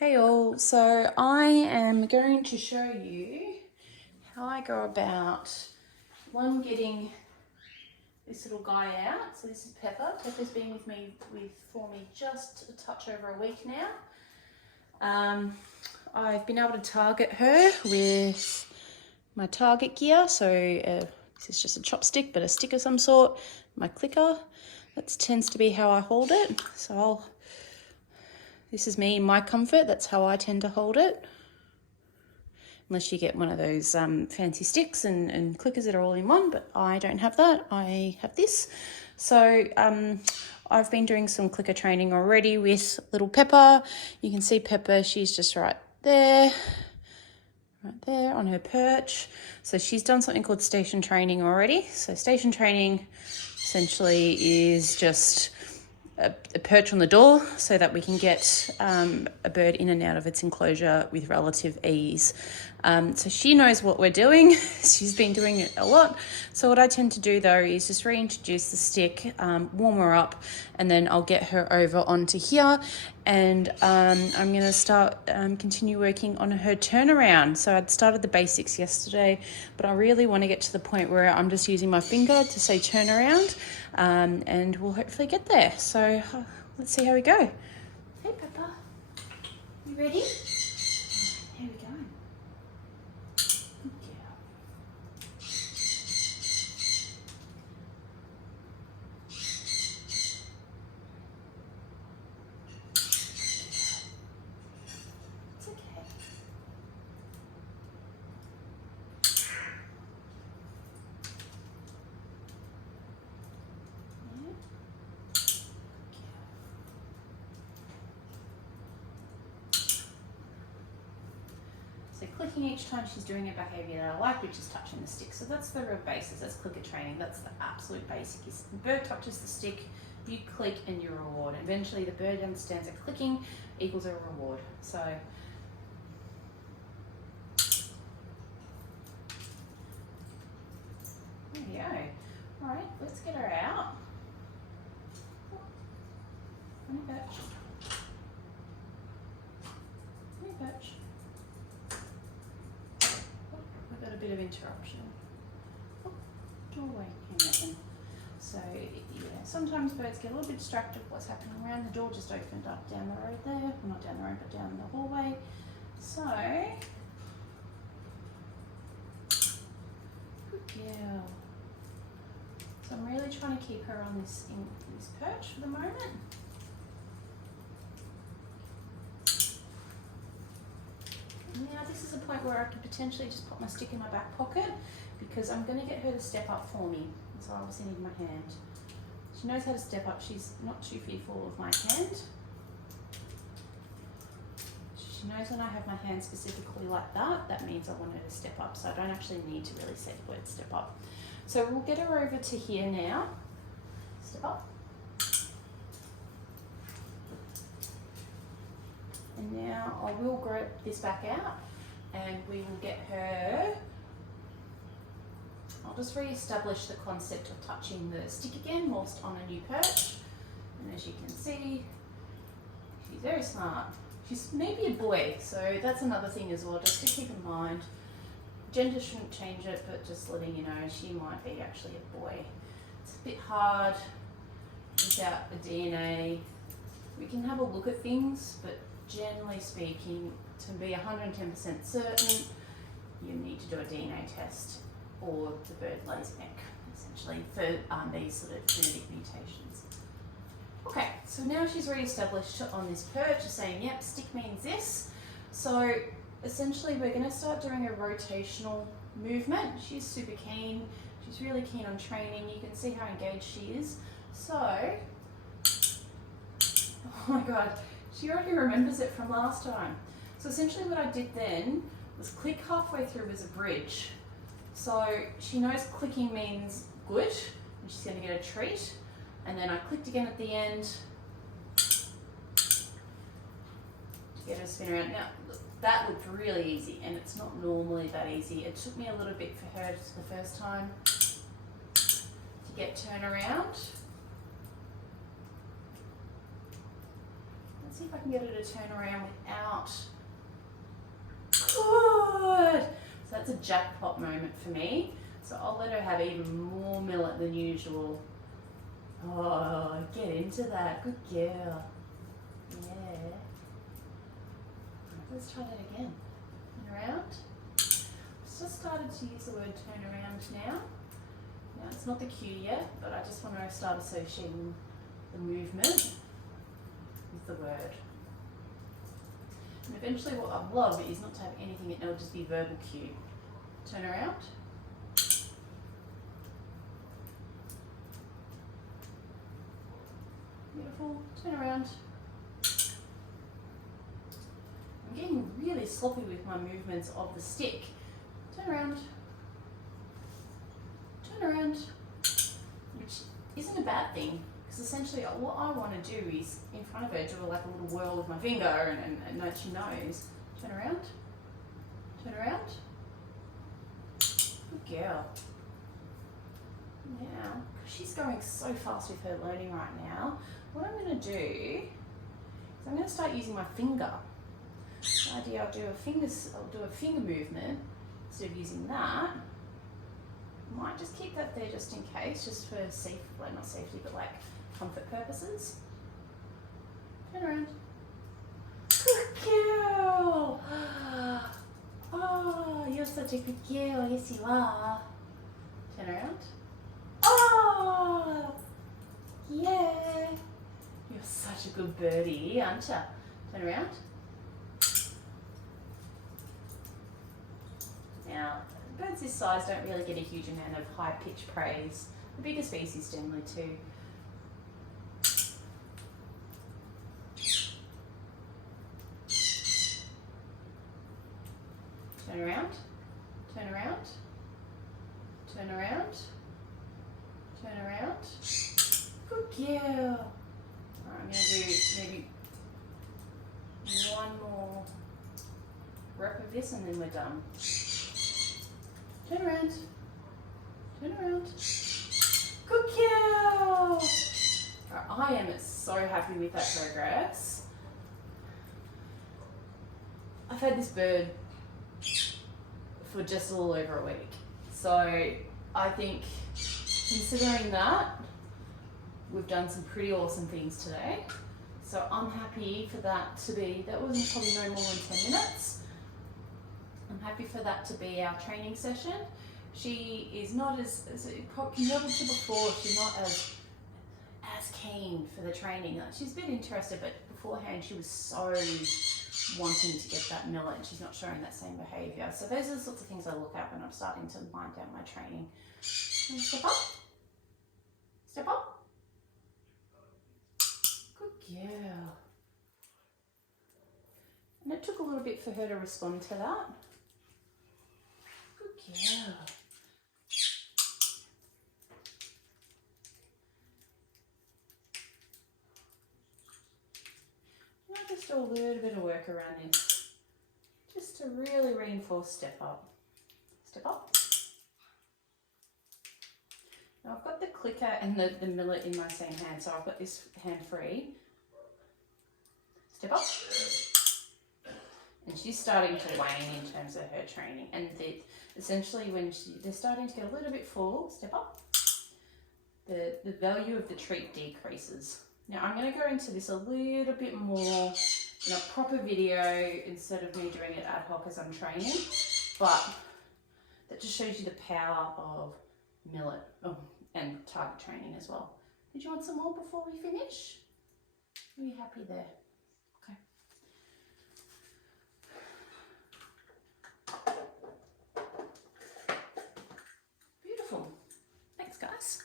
Hey all, so I am going to show you how I go about getting this little guy out. So this is Pepper. Pepper's been with me for just a touch over a week now. I've been able to target her with my target gear. So this is just a chopstick, but a stick of some sort. My clicker, that tends to be how I hold it. So this is me in my comfort, that's how I tend to hold it. Unless you get one of those fancy sticks and clickers that are all in one, but I don't have that, I have this. So I've been doing some clicker training already with little Pepper. You can see Pepper, she's just right there on her perch. So she's done something called station training already. So station training essentially is just a perch on the door so that we can get a bird in and out of its enclosure with relative ease. So she knows what we're doing. She's been doing it a lot. So what I tend to do though is just reintroduce the stick, warm her up, and then I'll get her over onto here, and I'm going to start continue working on her turnaround. So I'd started the basics yesterday, but I really want to get to the point where I'm just using my finger to say turnaround, and we'll hopefully get there. So let's see how we go. Hey Pepper, you ready? Here we go. Good girl. It's okay. So clicking each time she's doing a behaviour that I like, which is touching the stick. So that's the real basis, that's clicker training, that's the absolute basic. The bird touches the stick, you click and you reward. Eventually the bird understands that clicking equals a reward. So there we go. All right, let's get her out. On your perch. On your perch. I've got a bit of interruption. Doorway came open. So yeah, sometimes birds get a little bit distracted with what's happening around. The door just opened up down the road there. Well, not down the road, but down the hallway. So, good girl. So I'm really trying to keep her on this perch for the moment. Now this is a point where I could potentially just put my stick in my back pocket, because I'm going to get her to step up for me. So I obviously need my hand. She knows how to step up. She's not too fearful of my hand. She knows when I have my hand specifically like that, that means I want her to step up. So I don't actually need to really say the word step up. So we'll get her over to here now. Step up. And now I will grab this back out and we will get her. I'll just re-establish the concept of touching the stick again whilst on a new perch. And as you can see, she's very smart. She's maybe a boy, so that's another thing as well, just to keep in mind. Gender shouldn't change it, but just letting you know, she might be actually a boy. It's a bit hard without the DNA. We can have a look at things, but generally speaking, to be 110% certain, you need to do a DNA test or the bird lays an egg, essentially, for these sort of genetic mutations. Okay, so now she's re-established on this perch, saying, yep, stick means this. So essentially we're going to start doing a rotational movement. She's super keen. She's really keen on training. You can see how engaged she is. So, oh my God, she already remembers it from last time. So essentially what I did then was click halfway through as a bridge. So she knows clicking means good, and she's going to get a treat. And then I clicked again at the end to get her to spin around. Now, that looked really easy, and it's not normally that easy. It took me a little bit for her the first time to get turn around. That's See if I can get her to turn around without. Good. So that's a jackpot moment for me. So I'll let her have even more millet than usual. Oh, get into that. Good girl. Yeah. Let's try that again. Turn around. I've just started to use the word turn around now. Now it's not the cue yet, but I just want to start associating the movement with the word. And eventually what I'd love is not to have anything, it'll just be verbal cue. Turn around. Beautiful. Turn around. I'm getting really sloppy with my movements of the stick. Turn around. Turn around. Which isn't a bad thing, because essentially what I want to do is, in front of her, do like a little whirl with my finger and note she knows. Turn around. Turn around. Good girl. Now, because she's going so fast with her learning right now, what I'm going to do is I'm going to start using my finger. The idea, I'll do a finger movement instead of using that. Might just keep that there just in case, just for safe, well, not safety, but like comfort purposes. Turn around. Good girl. Oh, you're such a good girl. Yes, you are. Turn around. Oh, yeah. You're such a good birdie, aren't you? Turn around. Now, birds this size don't really get a huge amount of high-pitched praise. The bigger species generally too. Turn around, turn around, turn around, turn around. Good girl. Alright, I'm going to do maybe one more rep of this and then we're done. Turn around. Turn around. Good girl! I am so happy with that progress. I've had this bird for just a little over a week. So I think, considering that, we've done some pretty awesome things today. So I'm happy for that to be, that was probably no more than 10 minutes. I'm happy for that to be our training session. She is not as compared to before, she's not as keen for the training. Like, she's a bit interested, but beforehand she was so wanting to get that millet and she's not showing that same behaviour. So those are the sorts of things I look at when I'm starting to wind down my training. And step up. Step up. Good girl. And it took a little bit for her to respond to that. Good girl. I'll just do a little bit of work around this, just to really reinforce step up. Step up. Now I've got the clicker and the millet in my same hand, so I've got this hand free. Step up. And she's starting to wane in terms of her training. And essentially when they're starting to get a little bit full, step up, the value of the treat decreases. Now I'm going to go into this a little bit more in a proper video instead of me doing it ad hoc as I'm training, but that just shows you the power of millet and target training as well. Did you want some more before we finish? Are you happy there? Okay. Beautiful. Thanks, guys.